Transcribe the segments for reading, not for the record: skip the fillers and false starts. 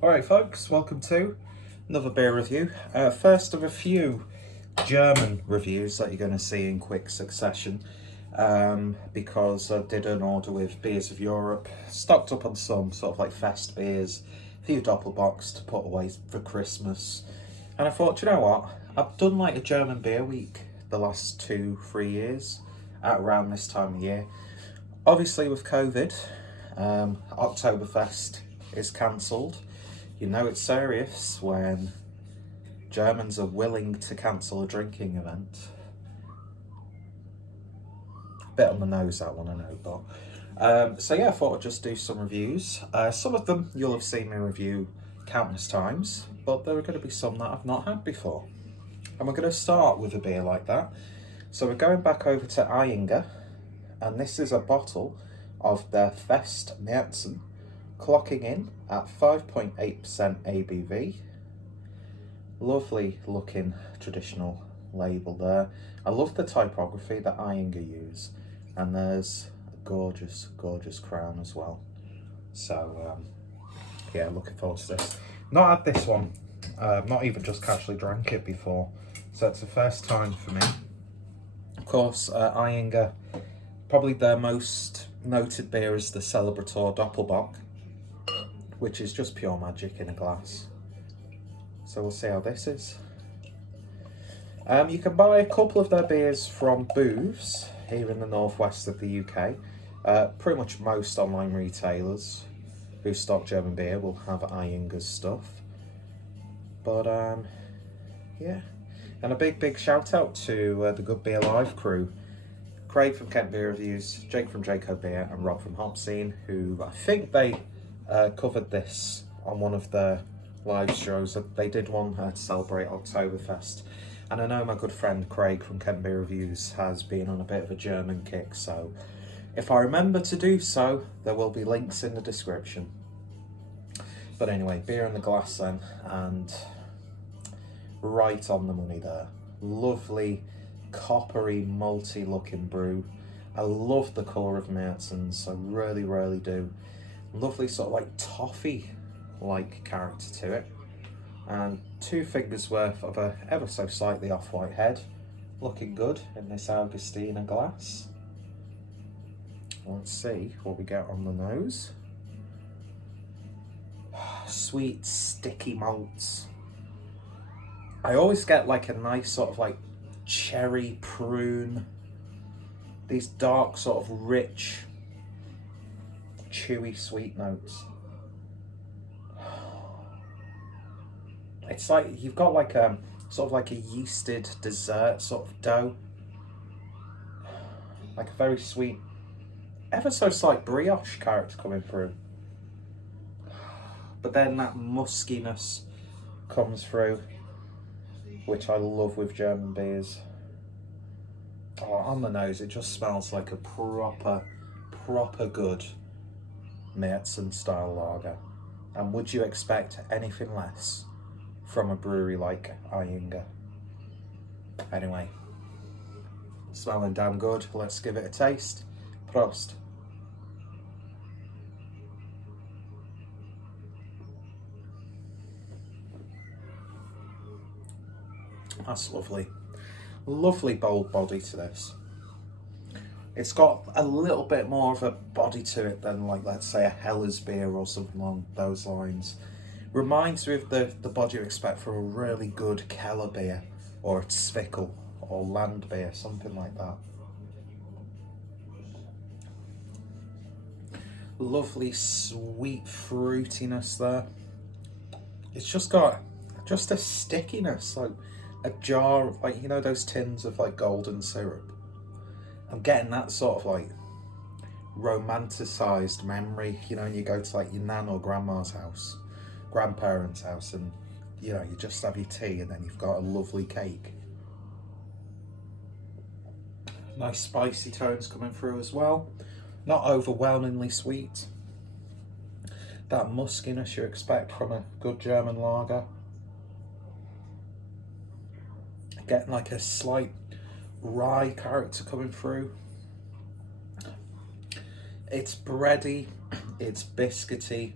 Alright folks, welcome to another beer review. First of a few German reviews that you're going to see in quick succession, because I did an order with Beers of Europe, stocked up on some sort of like fest beers, a few doppelbocks to put away for Christmas, and I thought, you know what, I've done like a German beer week the last 2-3 years at around this time of year. Obviously with COVID, Oktoberfest is cancelled. You know it's serious when Germans are willing to cancel a drinking event. Bit on the nose that one, I know, but so yeah, I thought I'd just do some reviews. Some of them you'll have seen me review countless times, but there are going to be some that I've not had before. And we're going to start with a beer like that. So we're going back over to Ayinger, and this is a bottle of their Fest-Märzen, clocking in at 5.8% ABV. Lovely looking traditional label there. I love the typography that Ayinger use, and there's a gorgeous, gorgeous crown as well. So yeah, looking forward to this. Not had this one, not even just casually drank it before, so it's the first time for me. Of course, Ayinger, probably their most noted beer is the Celebrator Doppelbock, which is just pure magic in a glass. So we'll see how this is. You can buy a couple of their beers from booths here in the northwest of the UK. Pretty much most online retailers who stock German beer will have Ayinger's stuff. But yeah, and a big shout out to the Good Beer Live crew. Craig from Kent Beer Reviews, Jake from Jaco Beer, and Rob from Hop Scene, who I think they covered this on one of their live shows. They did one to celebrate Oktoberfest, and I know my good friend Craig from Kent Beer Reviews has been on a bit of a German kick, so if I remember to do so, there will be links in the description. But anyway, beer in the glass then, and right on the money there. Lovely coppery malty looking brew. I love the colour of Märzens, I really do. Lovely sort of like toffee like character to it, and 2 fingers worth of a ever so slightly off-white head, looking good in this Augustina glass. Let's see what we get on the nose. Sweet sticky malts. I always get like a nice sort of like cherry prune, these dark sort of rich chewy sweet notes. It's like you've got like a sort of like a yeasted dessert sort of dough, like a very sweet, ever so slight brioche character coming through, but then that muskiness comes through, which I love with German beers. Oh, on the nose it just smells like a proper good Märzen style lager, and would you expect anything less from a brewery like Ayinger? Anyway, smelling damn good. Let's give it a taste. Prost. That's lovely. Lovely bold body to this. It's got a little bit more of a body to it than, like, let's say a Heller's beer or something along those lines. Reminds me of the body you expect from a really good Keller beer or a Zwickel or Land beer, something like that. Lovely sweet fruitiness there. It's just got just a stickiness, like a jar of, like, you know those tins of like golden syrup. I'm getting that sort of like romanticized memory, you know, and you go to like your nan or grandma's house, grandparents' house, and you know, you just have your tea and then you've got a lovely cake. Nice spicy tones coming through as well. Not overwhelmingly sweet. That muskiness you expect from a good German lager. Getting like a slight rye character coming through. It's bready, it's biscuity,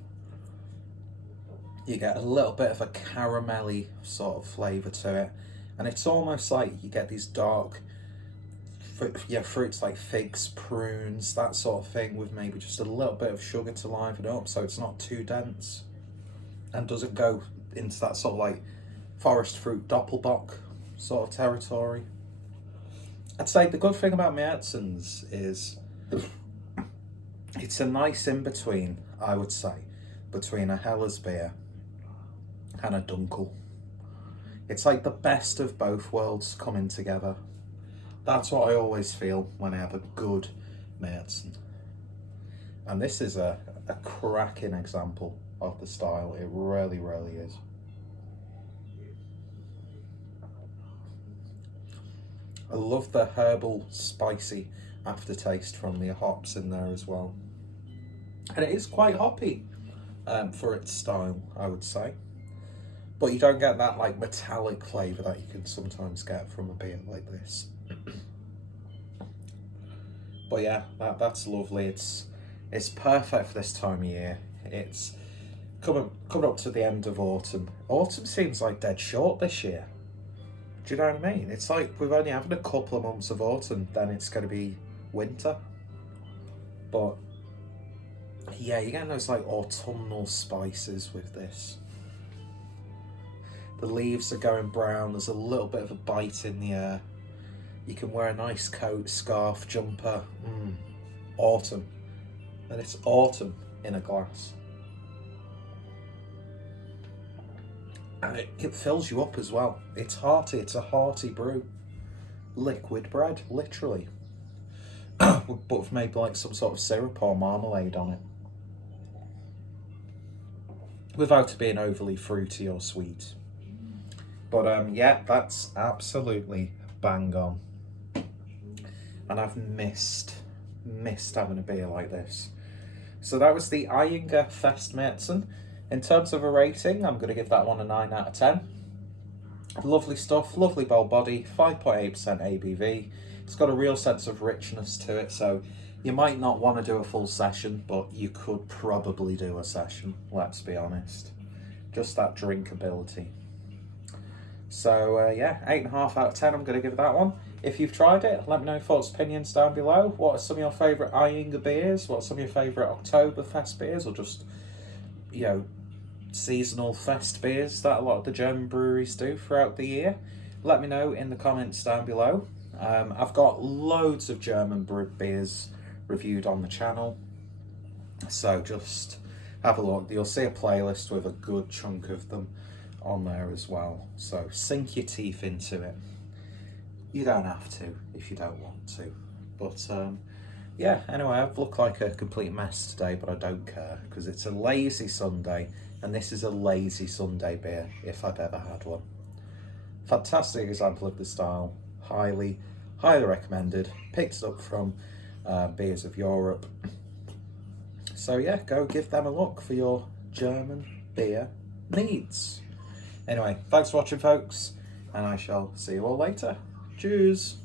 You get a little bit of a caramelly sort of flavour to it, and it's almost like you get these dark fruits like figs, prunes, that sort of thing, with maybe just a little bit of sugar to liven it up so it's not too dense and doesn't go into that sort of like forest fruit doppelbock sort of territory. I'd say the good thing about Märzen's is it's a nice in-between, I would say, between a Hellas beer and a Dunkel. It's like the best of both worlds coming together. That's what I always feel when I have a good Märzen. And this is a cracking example of the style. It really, really is. I love the herbal, spicy aftertaste from the hops in there as well. And it is quite hoppy for its style, I would say. But you don't get that like metallic flavour that you can sometimes get from a beer like this. But yeah, that's lovely. It's perfect for this time of year. It's coming up to the end of autumn. Autumn seems like dead short this year. Do you know what I mean? It's like we've only having a couple of months of autumn, then it's going to be winter. But yeah, you're getting those like autumnal spices with this. The leaves are going brown. There's a little bit of a bite in the air. You can wear a nice coat, scarf, jumper. Autumn. And it's autumn in a glass. And it fills you up as well. It's hearty. It's a hearty brew. Liquid bread, literally. But with maybe like some sort of syrup or marmalade on it. Without it being overly fruity or sweet. But yeah, that's absolutely bang on. And I've missed having a beer like this. So that was the Ayinger Fest-Märzen. In terms of a rating, I'm going to give that one a 9 out of 10. Lovely stuff, lovely bold body, 5.8% ABV. It's got a real sense of richness to it, so you might not want to do a full session, but you could probably do a session, let's be honest. Just that drinkability. So yeah, 8.5 out of 10 I'm going to give that one. If you've tried it, let me know your thoughts, opinions down below. What are some of your favourite Ayinger beers? What are some of your favourite Oktoberfest beers? Or just, you know, seasonal fest beers that a lot of the German breweries do throughout the year? Let me know in the comments down below. I've got loads of German beers reviewed on the channel. So just have a look. You'll see a playlist with a good chunk of them on there as well. So sink your teeth into it. You don't have to if you don't want to. But yeah, anyway, I've looked like a complete mess today, but I don't care because it's a lazy Sunday, and this is a lazy Sunday beer if I've ever had one. Fantastic example of the style. Highly recommended. Picked it up from Beers of Europe. So yeah, go give them a look for your German beer needs. Anyway, thanks for watching, folks, and I shall see you all later. Cheers.